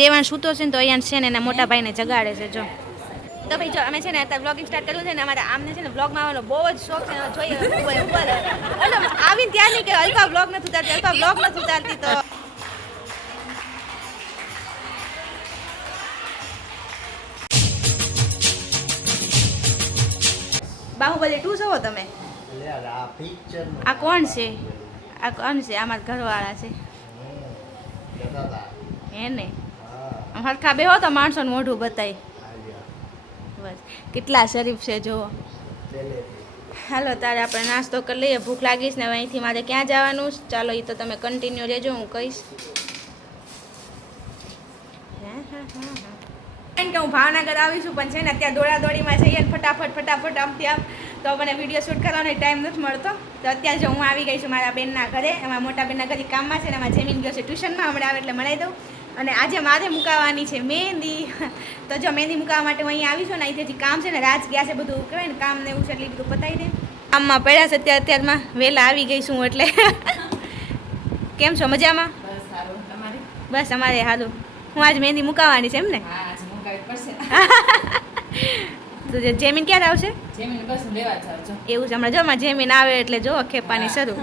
દેવાન સૂતો છે ને તો અહીંયા છે ને એના મોટા ભાઈને જગાડે છે જો. તો ભાઈ જો અમે છે ને અત્યારે બ્લોગિંગ સ્ટાર્ટ કર્યું છે ને અમારે આમને છે ને બ્લોગમાં આવવાનો બહુ જ શોખ છે. જોઈએ ઉપર એટલે આવીને ત્યાં નહીં કે અલ્પા બ્લોગ નથી ઉતારતી, અલ્પા બ્લોગ નથી ઉતારતી. તો બાહુબલી 2 જોવો તમે? આ કોણ છે? આ કોણ છે? અમારા ઘરવાળા છે એને હરખા બેહો તો માણસોને મોઢું બતાય. બસ કેટલા શરીફ છે જુઓ. હાલો તારે આપણે નાસ્તો કરી લઈએ, ભૂખ લાગીશ ને. અહીંથી મારે ક્યાં જવાનું? ચાલો એ તો તમે કન્ટિન્યુ રહેજો, હું કહીશ. કે હું ભાવનગર આવીશું પણ છે ને અત્યારે દોડાદોડીમાં જઈએ ને ફટાફટ આમથી આમ તો મને વિડીયો શૂટ કરવાનો ટાઈમ નથી મળતો. તો અત્યારે જો હું આવી ગઈ છું મારા બેનના ઘરે. એમાં મોટા બેનના ઘરે કામમાં છે ને એમાં જમીન ગયો છે ટ્યુશનમાં, હમણાં આવે એટલે મળાવી દઉં. અને આજે મારે મુકાવવાની છે મહેંદી. તો જો મહેંદી મુકાવવા માટે હું અહીં આવી છું ને અહીંથી કામ છે ને રાજ ગયા છે બધું કહેવાય ને કામ ને એવું છે એટલે બધું પતાવી દે. કામમાં પડ્યા છે અત્યારમાં વહેલા આવી ગઈ છું એટલે. કેમ છો? મજામાં? બસ અમારે સારું. હું આજ મહેંદી મુકાવવાની છે એમ ને? તો જેમીન ક્યારે આવશે? એવું છે, હમણાં જો માં જેમીન આવે એટલે જો ખેપાની શરૂ.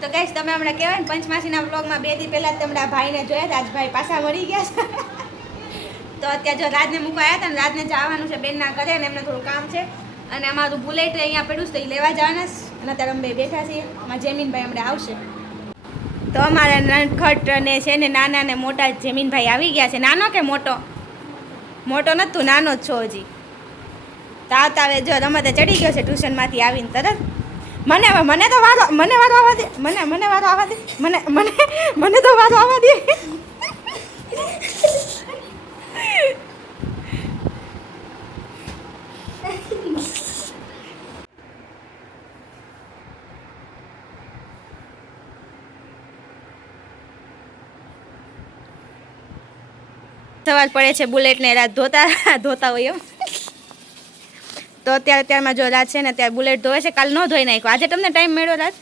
તો ગાઈસ તમે હમણાં કહેવાય ને પંચમાસીના વ્લોગમાં 2 દી પહેલાં તમારા ભાઈને જોયા, રાજભાઈ પાછા મળી ગયા છે. તો અત્યારે જો રાજને મૂકવા આવ્યા હતા ને રાજને જવાનું છે બેનના ઘરે ને એમને થોડું કામ છે. અને અમારું બુલેટ અહીંયા પડ્યું છે તો એ લેવા જવાના છે. અને અત્યારે અમે બેઠા છીએ. અમારા જેમીનભાઈ હમણાં આવશે. તો અમારા નટખટ ને છે ને નાના ને મોટા જેમીનભાઈ આવી ગયા છે. નાનો કે મોટો? મોટો નથી, તું નાનો જ છો હજી. તાવે જો રમતે ચડી ગયો છે ટ્યુશનમાંથી આવીને તરત. મને તો વારો આવવા દે, મને વારો આવવા દે, મને તો વારો આવવા દે. સવાર પડે છે બુલેટને રાત ધોતા હોય એમ. તો અત્યારમાં જો રાત છે ને ત્યારે બુલેટ ધોવે છે. કાલ ન ધોઈ નાખ્યો, આજે તમને ટાઈમ મળ્યો રાત?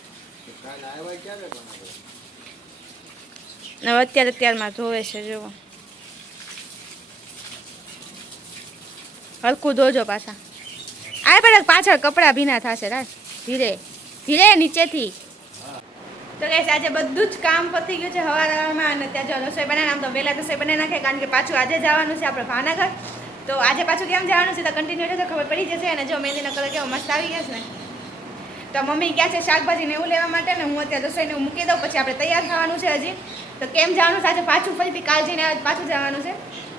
અત્યારમાં ધોવે છે જુઓ. હલકું ધોજો પાછા. આ પડે પાછળ કપડાં ભીના થશે રાત. ધીરે ધીરે નીચેથી. તો ગાઈસ આજે બધું જ કામ પતી ગયું છે હવારમાં. અને ત્યાં જો રસોઈ બનાવે આમ તો વહેલા રસોઈ બનાવી નાખે કારણ કે પાછું આજે જવાનું છે આપણે ભાવનગર. તો આજે પાછું કેમ જવાનું છે તો કન્ટિન્યુ રહેજો, ખબર પડી જશે. અને જો મહેંદીનો કલર કેવો મસ્ત આવી ગયા છે ને. તો મમ્મી ક્યાં છે શાકભાજીને એવું લેવા માટે ને હું અત્યારે રસોઈને હું મૂકી દઉં પછી આપણે તૈયાર થવાનું છે હજી. તો કેમ જવાનું છે આજે પાછું ફરીથી કાલ જઈને પાછું જવાનું છે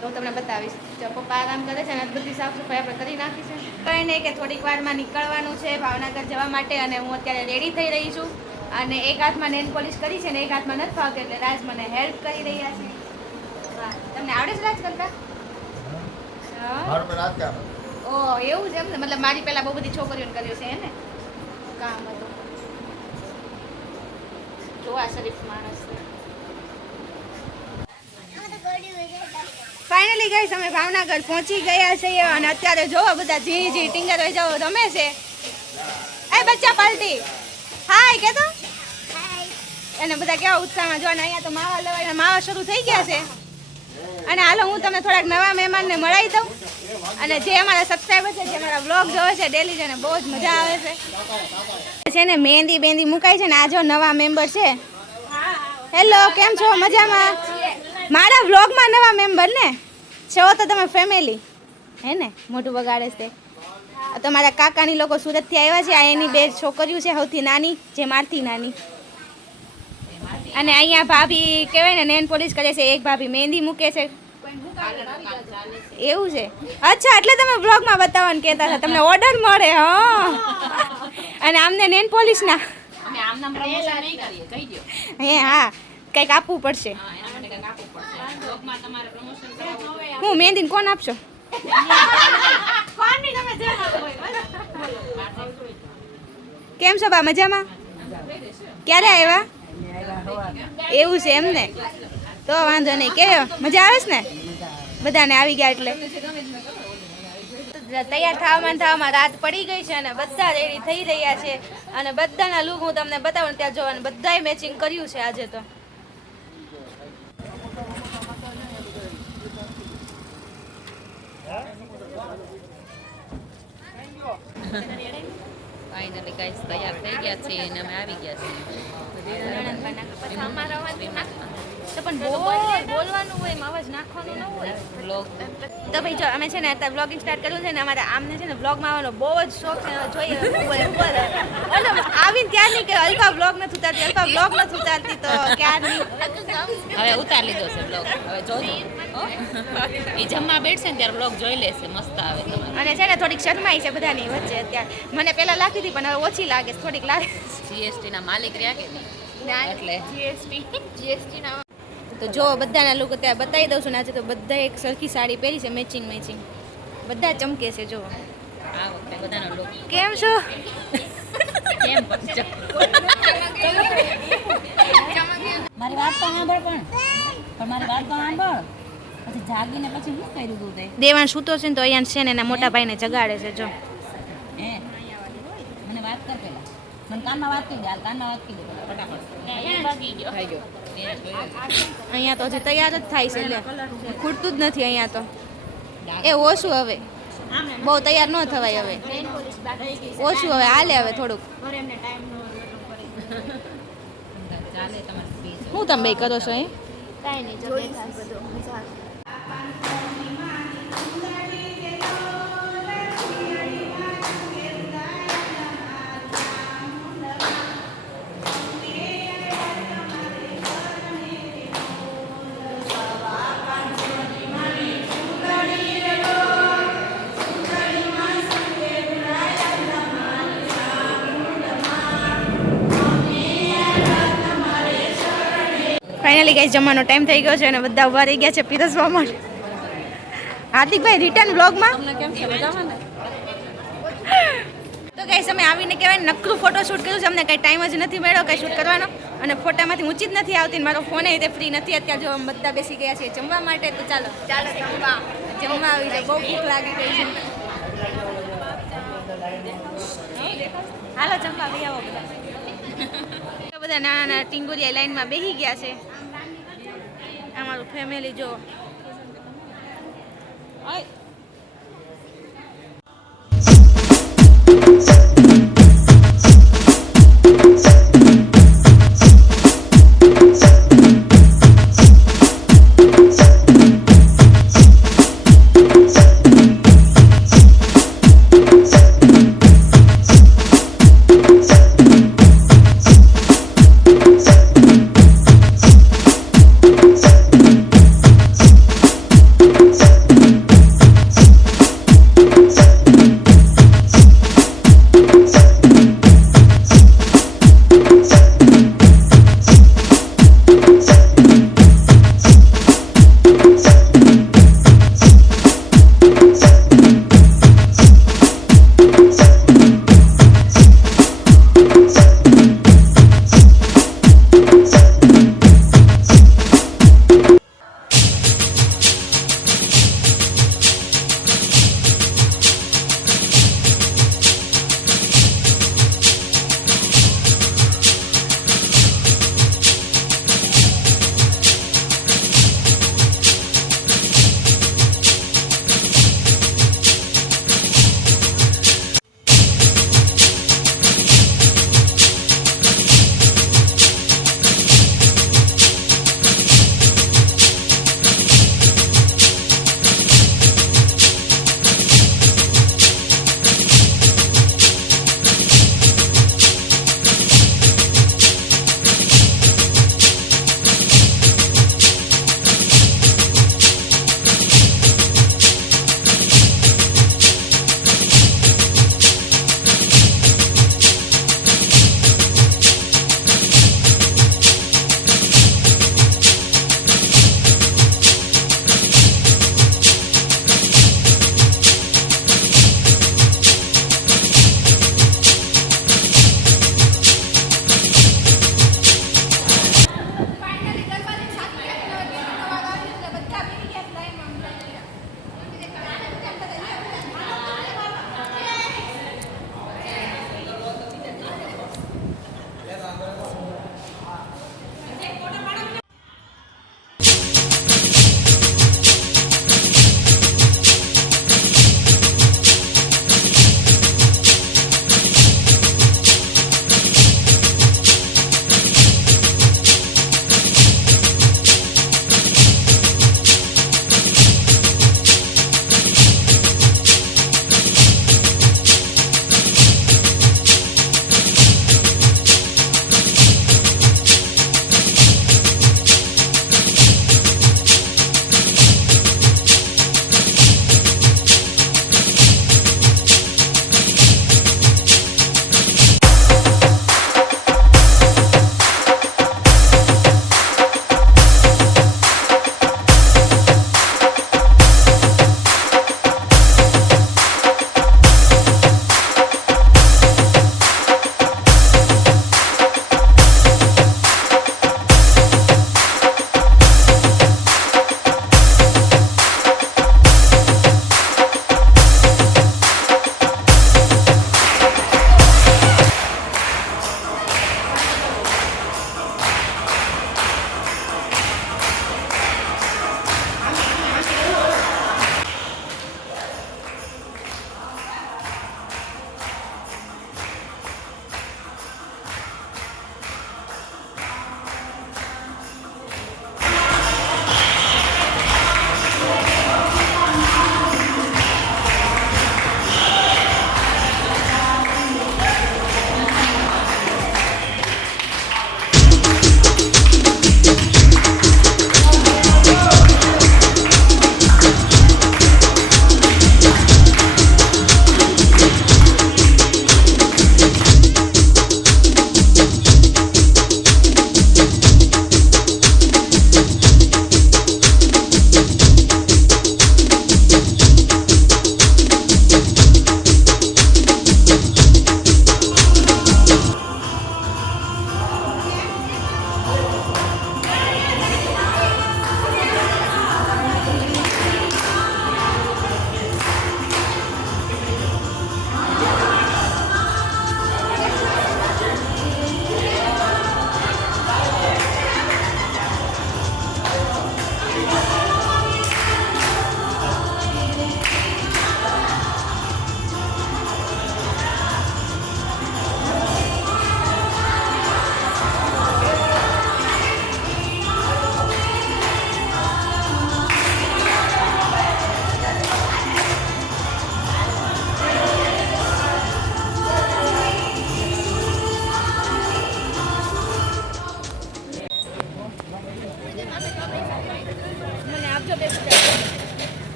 તો હું તમને બતાવીશ. જો પપ્પા આરામ કરે છે અને બધી સાફ સફાઈ આપણે કરી નાખી છે. કંઈ નહીં કે થોડીક વારમાં નીકળવાનું છે ભાવનગર જવા માટે. અને હું અત્યારે રેડી થઈ રહી છું. અને એક હાથમાં નેલ પોલિશ કરી છે ને એક હાથમાં નથી ફાવતી એટલે રાજ મને હેલ્પ કરી રહ્યા છે. તમને આવડે છે રાજ કરતા? ઓ એવું છે એમ ને, મતલબ મારી પહેલા બહુ બધી છોકરીઓને કર્યું છે એને કામ હતું. જોવા શરીફ માણસ. ફાઇનલી ગાઈસ અમે ભાવનગર પહોંચી ગયા છીએ. અને અત્યારે જોવો બધા જી ટિંગર હોય જાવ રમે છે. એ બચ્ચા પાર્ટી હાય કે તો એને બધા કેવા ઉત્સાહમાં જોવાના. અહીંયા તો માવા લેવાના માવા શરૂ થઈ ગયા છે. અને હાલો હું તમને થોડાક નવા મહેમાનને મળાવી દઉં. અને જે અમારા સબસ્ક્રાઈબર છે જે અમારા વ્લોગ જોવે છે ડેલી છે ને બહુ જ મજા આવે છે ને. મહેંદી મુકાય છે ને આ જો નવા મેમ્બર છે. હેલો કેમ છો? મજામાં? મારા વ્લોગમાં નવા મેમ્બર ને છો તો તમે ફેમિલી હે ને? મોઢું બગાડે છે. તમારા કાકાની લોકો સુરતથી આવ્યા છે. આ એની 2 છોકરીઓ છે સૌથી નાની જે મારથી નાની. અને અહીંયા ભાભી કહેવાય ને નેન પોલિશ કરે છે. એક ભાભી મહેંદી મૂકે છે. એવું છે? અચ્છા એટલે તમે બ્લોગમાં બતાવવાનું કહેતા હતા તમને ઓર્ડર મળે. હા અને આમને નેન પોલિશ ના હે હા કંઈક આપવું પડશે. હું મહેંદી કોણ આપશો? કેમ છો બા? મજામાં? ક્યારે આવ્યા? એવું છે એમ ને? તો વાંધો નહીં. કેવો મજા આવે છે ને બધાને આવી ગયા એટલે? તૈયાર થવામાં રાત પડી ગઈ છે અને બધા રેડી થઈ રહ્યા છે અને બધાના લુક હું તમને બતાવું ત્યાં જોવાનું બધાએ મેચિંગ કર્યું છે આજે તો ફાઇનલી ગાઈસ તૈયાર થઈ ગયા છે અને અમે આવી ગયા છીએ તો પણ બોલવાનું હોય એમાં અવાજ નાખવાનો ન હોય બ્લોગ તો ભાઈ જો અમે છે ને અત્યારે બ્લોગિંગ સ્ટાર્ટ કર્યું છે ને અમારે આમને છે ને બ્લોગમાં આવવાનો બહુ જ શોખ છે જોઈએ ઉપર અને આવીને ત્યાં નહીં કે અલ્પા બ્લોગ નથી ઉતારતી અલ્પા બ્લોગ નથી ઉતારતી તો ક્યાં નહીં હવે ઉતાર લીધો છે બ્લોગ હવે જોજો એ જમવા બેઠશે ને ત્યારે બ્લોગ જોઈ લેશે મસ્ત આવે તમારે અને છે ને થોડીક શરમાઈ છે બધાની વચ્ચે અત્યારે મને પહેલાં લાગતી હતી પણ હવે ઓછી લાગે છે થોડીક લાગે જીએસટી ના માલિક રહ્યા કે નહીં એટલે જીએસટી ના તો જો બધાના લોકો ત્યાં બતાવી દઉં છું ને આજે તો બધા એક સરખી સાડી પહેરી છે મેચિંગ બધા ચમકે છે જો આ વખતે બધાનો લુક કેમ છો કેમ મારી વાત તો સાંભળ પણ મારી વાત તો સાંભળ પછી જાગીને પછી શું કર્યું તું તે દેવાન સૂતો છે ને તો અહીંયા છે ને એના મોટા ભાઈને જગાડે છે જો હે મને વાત કર પેલા મને કાનમાં વાત કરી દે હાલ કાનમાં વાત કરી દે ફટાફટ ભાગી ગયો થઈ ગયો અહીંયા તો હજી તૈયાર જ થાય છે એટલે ખૂટતું જ નથી અહીંયા તો એ ઓછું હવે બહુ તૈયાર ન થવાય હવે ઓછું હવે હાલે હવે થોડુંક ચાલે તમારી સ્પીચ શું તમે બે કરો છો અહીં ફાઇનલી ગાઈસ જમવાનો ટાઈમ થઈ ગયો છે અને બધા ઉભા રહી ગયા છે પીરસવા માટે હાર્દિકભાઈ રિટર્ન બ્લોગમાં તમને કેમ છે મજામાં ને તો ગાઈસ અમે આવીને કહેવાય નકરું ફોટો શૂટ કર્યું છે અમને કંઈ ટાઈમ જ નથી મળ્યો કંઈ શૂટ કરવાનો અને ફોટામાંથી ઊંચી જ નથી આવતી મારો ફોન રીતે ફ્રી નથી અત્યારે જો અમે બધા બેસી ગયા છીએ જમવા માટે તો ચાલો જમવા આવી જાય બહુ ભૂખ લાગી ગઈ છે હાલો જમવા બી આવો બધા બધા નાના નાના ટીંગુરિયા લાઈનમાં બેસી ગયા છે અમારું ફેમિલી જો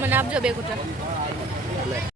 મને આપજો બે કૂતરા.